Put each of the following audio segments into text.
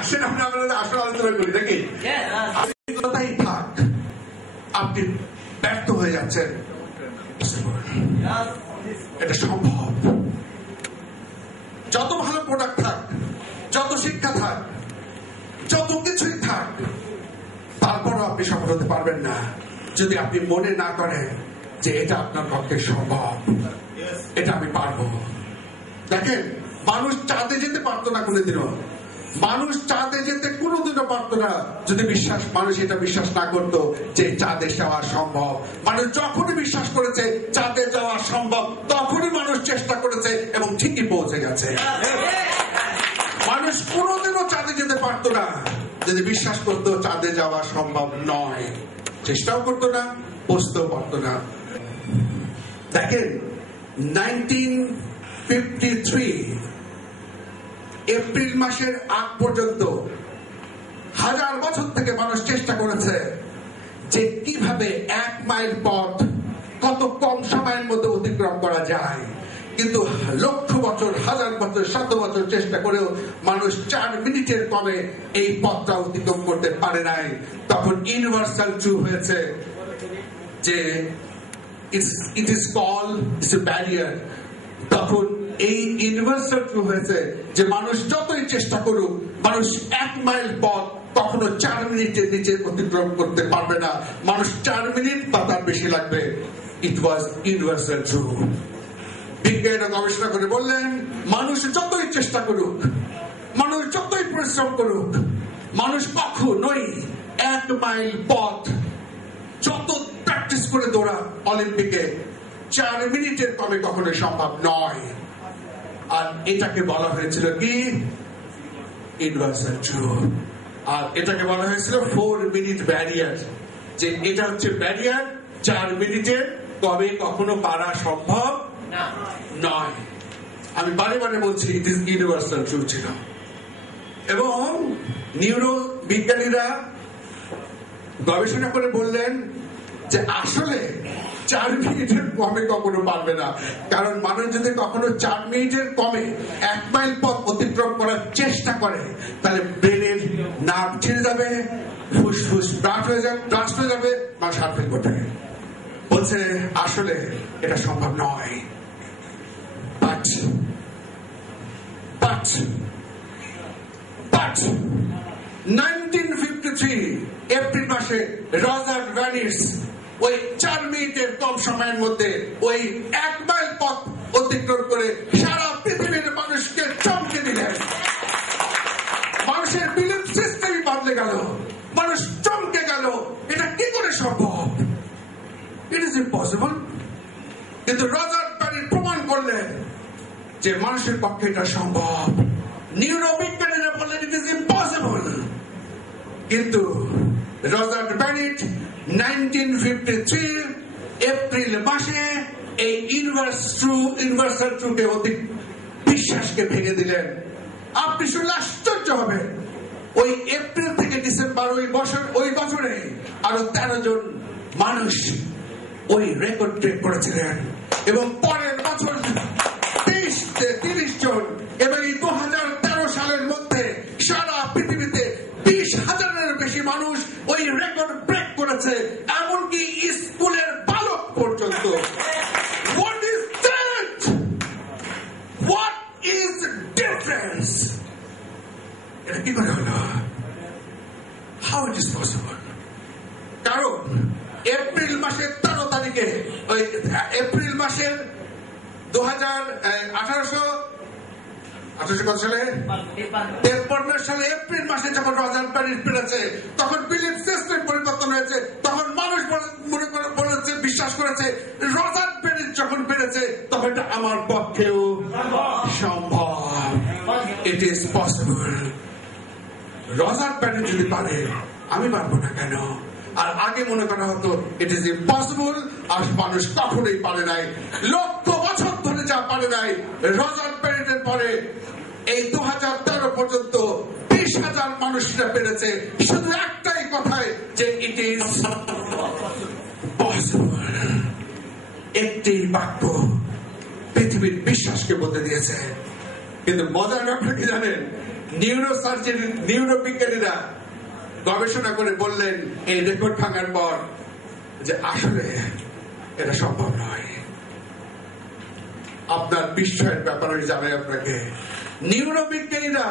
আসেন আমরা আসলে আলোচনা করি নাকি? কথাই থাক, আপনি ব্যর্থ হয়ে যাচ্ছেন, এটা সম্ভব। যত ভালো প্রোডাক্ট থাক, যত শিক্ষা থাক, যত কিছুই থাক, তারপরও আপনি সফল হতে পারবেন না যদি আপনি মনে না করেন যে এটা আপনার পক্ষে সম্ভব, এটা আমি পারবো। দেখেন, মানুষ চাঁদে যেতে পারতো না কোনোদিনও, মানুষ চাঁদে যেতে কোনোদিনও পারতো না যদি মানুষ এটা বিশ্বাস না করতো যে চাঁদে যাওয়া সম্ভব। মানুষ যখনই বিশ্বাস করেছে চাঁদে যাওয়া সম্ভব, তখনই মানুষ চেষ্টা করেছে এবং ঠিকই পৌঁছে গেছে। মানুষ কোনোদিনও চাঁদে যেতে পারতো না যদি বিশ্বাস করতো চাঁদে যাওয়া সম্ভব নয়, চেষ্টাও করতো না, পৌঁছতেও পারতো না। দেখেন, 1953 এপ্রিল মাসের আগ পর্যন্ত 1000 বছর থেকে মানুষ চেষ্টা করেছে যে কিভাবে 1 মাইল পথ কত কম সময়ের মধ্যে অতিক্রম করা যায়, কিন্তু লক্ষ বছর, 1000 বছর, 100 বছর চেষ্টা করেও মানুষ 4 মিনিটের কমে এই পথটা অতিক্রম করতে পারে নাই। তখন ইউনিভার্সাল ট্রুথ হয়েছে যে it is called it's a barrier। তখন এই ইউনিভার্সাল ট্রুথ হয়েছে যে মানুষ যতই চেষ্টা করুক, মানুষ 1 মাইল পথ কখনো 4 মিনিটের নিচে অতিক্রম করতে পারবে না, মানুষ 4 মিনিট বা তার বেশি লাগবে। ইট ওয়াজ ইউনিভার্সাল ট্রুথ। বিজ্ঞানীরা গবেষণা করে বললেন, মানুষ যতই চেষ্টা করুক, মানুষ যতই পরিশ্রম করুক, মানুষ কখনোই 1 মাইল পথ যত প্র্যাকটিস করে দৌড়া অলিম্পিকে 4 মিনিটের কমে কখনোই সম্ভব নয়। আর এটাকে বলা হয়েছিল কি? Universal truth. আর এটাকে বলা হয়েছিল 4 মিনিট ব্যারিয়ার, যে এটা হচ্ছে ব্যারিয়ার, 4 মিনিটের কমে কখনো পারা সম্ভব নয়। আমি বারে বারে বলছি, ইট ইজ ইউনিভার্সাল ট্রুথ ছিল। এবং নিউরো বিজ্ঞানীরা গবেষণা করে বললেন যে আসলে 4 মিনিটের কমে কখনো পারবে না, কারণ মানুষ যদি কখনো 4 মিনিটের কমে 1 মাইল পথ অতিক্রম করার চেষ্টা করে, তাহলে ব্রেনের নার্ভ ছিঁড়ে যাবে, ফুসফুস ব্লাস্ট হয়ে যাবে, মানুষ হার্ট ফেল করবে। বলছে আসলে এটা সম্ভব নয়। বাট 1953 এপ্রিল মাসে রজার ভ্যানিস ওই 4 মিনিটের কম সময়ের মধ্যে ওই 1 মাইল পথ অতিক্রম করে সারা পৃথিবীর মানুষকে চমকে দিলেন। মানুষের বিলিফ সিস্টেমই বদলে গেল, মানুষ চমকে গেল, এটা কি করে সম্ভব? It is impossible. কিন্তু রজার ভ্যানিস প্রমাণ করলেন যে মানুষের পক্ষে এটা সম্ভব। নিউরোবিজ্ঞানীরা বললেন ইট ইজ ইম্পসিবল। কিন্তু রজার ভ্যানিস 1953 এপ্রিল মাসে এই ইউনিভার্সাল ট্রুথে অতি বিশ্বাসকে ভেঙে দিলেন। আপনি শুনলে আশ্চর্য হবেন, ওই এপ্রিল থেকে ডিসেম্বর ওই বছরে আরো 13 জন মানুষ ওই রেকর্ড ব্রেক করেছিলেন, এবং পরের বছর 30 জন, এবং এই 2013 সালের মধ্যে সারা পৃথিবীতে 20,000-এর বেশি মানুষ ওই রেকর্ড ব্রেক করেছে, এমনকি স্কুলের বালক পর্যন্ত। What is that? What is the difference? এটা কি করে হলো? How it is possible? কারণ এপ্রিল মাসের 13 তারিখে, ওই এপ্রিল মাসের 1853 সালে এপ্রিল মাসে যখন রজার ভ্যানিস পেরেছে, তখন বিলিফ সিস্টেম পরিবর্তন হয়েছে। তখন মানুষ মনে করে বলেছে, বিশ্বাস করেছে, রজার ভ্যানিস যখন পেরেছে তখন এটা আমার পক্ষেও সম্ভব। It is possible. Roger Venice যদি পারে, আমি পারবো না কেন? আর আগে মনে করা হতো ইট ইজ ইম্পসিবল, আর মানুষ কখনোই পারে নাই। লক্ষ বছর ধরে যা পারে নাই, রজার ভ্যানিসের পরে এই 2013 পর্যন্ত 20,000 মানুষরা পেরেছে, শুধু একটাই কথায়, যে ইট ইজ পসিবল। একটি বাক্য পৃথিবীর বিশ্বাসকে বদলে দিয়েছে। কিন্তু মজার ব্যাপার কি জানেন, নিউরোসার্জারি নিউরোবিজ্ঞানীরা গবেষণা করে বললেন এই রেকর্ড ভাঙার পর যে আসলে এটা সম্ভব নয়। আপনার বিস্ময়ের ব্যাপার আমি জানাই আপনাকে, নিউরোবিজ্ঞানীরা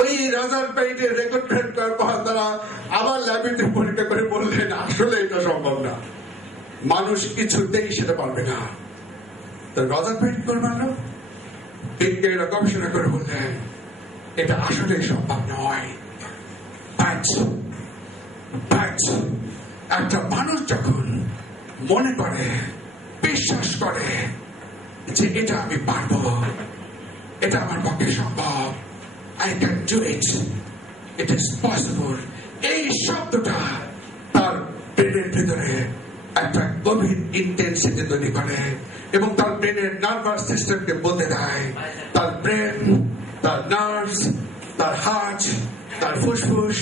ওই রাজারপেটের রেকর্ড ভেদ করার পর তারা আবার ল্যাবরেটরি পরীক্ষা করে বললেন আসলে এটা সম্ভব না, মানুষ কিছুতেই সেটা পারবে না। তো রাজারপেট করে মানল, বিজ্ঞানীরা গবেষণা করে বললেন এটা আসলে সম্ভব নয়। একটা মানুষ যখন মনে করে, বিশ্বাস করে যে এটা আমি পারবো, এটা আমার পক্ষে সম্ভব, I can do it, it is possible, এই শব্দটা তার ব্রেনের ভিতরে একটা গভীর ইন্টেন্সিটি তৈরি করে এবং তার ব্রেনের নার্ভাস সিস্টেমকে বলতে দেয়, তার ব্রেন, তার নার্ভস, তার হার্ট, তার ফুসফুস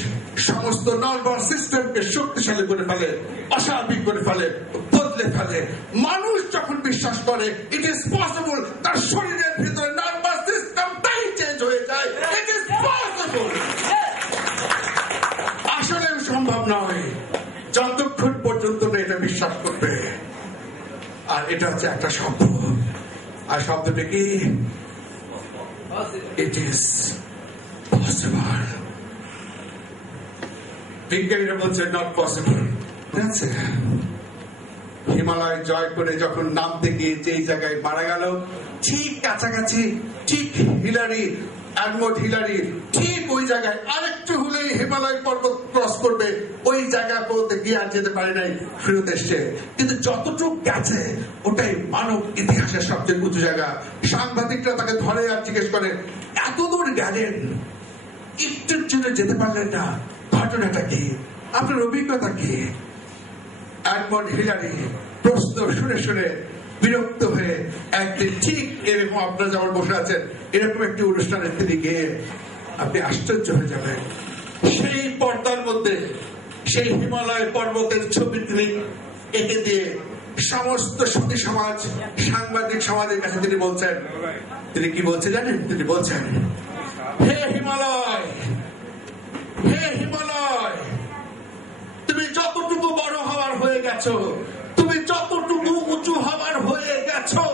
সমস্ত নার্ভাস সিস্টেমকে শক্তিশালী করে ফেলে, অস্বাভাবিক করে ফেলে, বদলে ফেলে। মানুষ যখন বিশ্বাস করে ইট ইজ পসিবল, তার শরীরের ভিতরে নার্ভাস সিস্টেমটাই চেঞ্জ হয়ে যায়। ইট ইজ পসিবল, আসলে সম্ভব নয় যতক্ষণ পর্যন্ত না এটা বিশ্বাস করবে। আর এটা হচ্ছে একটা শব্দ, আর শব্দটা কি? It is possible. বিজ্ঞানীরা বলছে নট পসিবল। হিমালয় জয় করে যখন নামতে গিয়ে যেই জায়গায় মারা গেল, ঠিক কাছাকাছি, ঠিক হিলারি, এডমন্ড হিলারি ঠিক ওই জায়গায় আরেকটু হলেই হিমালয় পর্বত ক্রস করবে, ওই জায়গা পর্যন্ত গিয়ে আর যেতে পারে নাই, ফেরত এসছে। কিন্তু যতটুকু গেছে ওটাই মানব ইতিহাসের সবচেয়ে উঁচু জায়গা। সাংবাদিকরা তাকে ধরে আর জিজ্ঞেস করে এত দূর গেলেন, একটুর জন্য যেতে পারলেন না, ঘটনাটা কি, আপনার অভিজ্ঞতা কি? এডমন্ড হিলারি প্রশ্ন শুনে শুনে বিরক্ত হয়ে একদিন ঠিক এরকম আপনারা যেমন বসে আছেন এরকম একটি অনুষ্ঠানে তিনি গিয়ে, আপনি আশ্চর্য হয়ে যাবেন, সেই পর্দার মধ্যে সেই হিমালয় পর্বতের ছবি তিনি এঁকে দিয়ে সমস্ত সুধী সমাজ, সাংবাদিক সমাজের কাছে তিনি বলছেন, তিনি কি বলছে জানেন? তিনি বলছেন, হে হিমালয়, হে হিমালয়, তুমি যতটুকু বড় হওয়ার হয়ে গেছো, তুমি যতটুকু উঁচু হওয়ার হয়ে গেছো,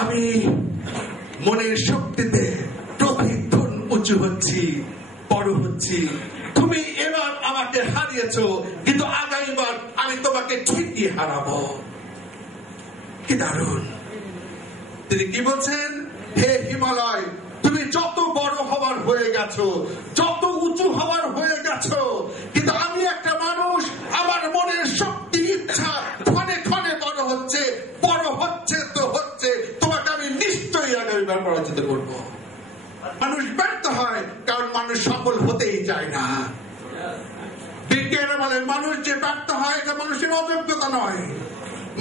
আমি মনের শক্তিতে প্রতিক্ষণ উঁচু হচ্ছি, বড় হচ্ছি। তুমি এবার আমাকে হারিয়েছো, কিন্তু আগামীবার আমি তোমাকে ঠিকই হারাবো। কি দারুণ! তিনি কি বলছেন? হে হিমালয়, তুমি যত বড় হওয়ার হয়ে গেছো, যত উঁচু হওয়ার হয়ে গেছো, কিন্তু আমি একটা মানুষ, আমার মনের শক্তি, ইচ্ছা ক্ষণে ক্ষণে বড় হচ্ছে, বড় হচ্ছে তো হচ্ছে, তোমাকে আমি নিশ্চয়ই আগামীবার পরাজিত করবো। মানুষ ব্যর্থ হয় কারণ মানুষ সফল হতেই চায় না। বিজ্ঞানীরা বলেন মানুষ যে ব্যর্থ হয় এটা মানুষের অযোগ্যতা নয়,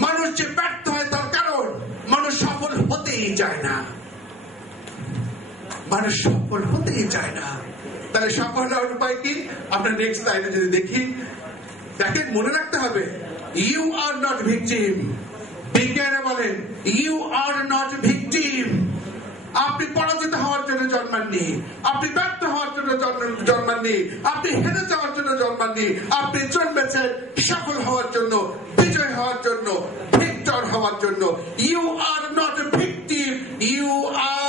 মানুষ যে ব্যর্থ হয় তার কারণ মানুষ সফল হতেই চায় না। মানুষ সফল হতেই চায় না। তাহলে সফল হওয়ার উপায় কি? আপনার নেক্সট লাইনে যদি দেখি, দেখেন, মনে রাখতে হবে ইউ আর নট ভিকটিম। বিজ্ঞানীরা বলেন ইউ আর নট ভিকটিম। আপনি পরাজিত হওয়ার জন্য জন্মাননি, আপনি ব্যর্থ হওয়ার জন্য জন্মাননি, আপনি হেরে যাওয়ার জন্য জন্মাননি। আপনি জন্মেছেন সফল হওয়ার জন্য, বিজয় হওয়ার জন্য, ভিক্টর হওয়ার জন্য। You are not victim, you R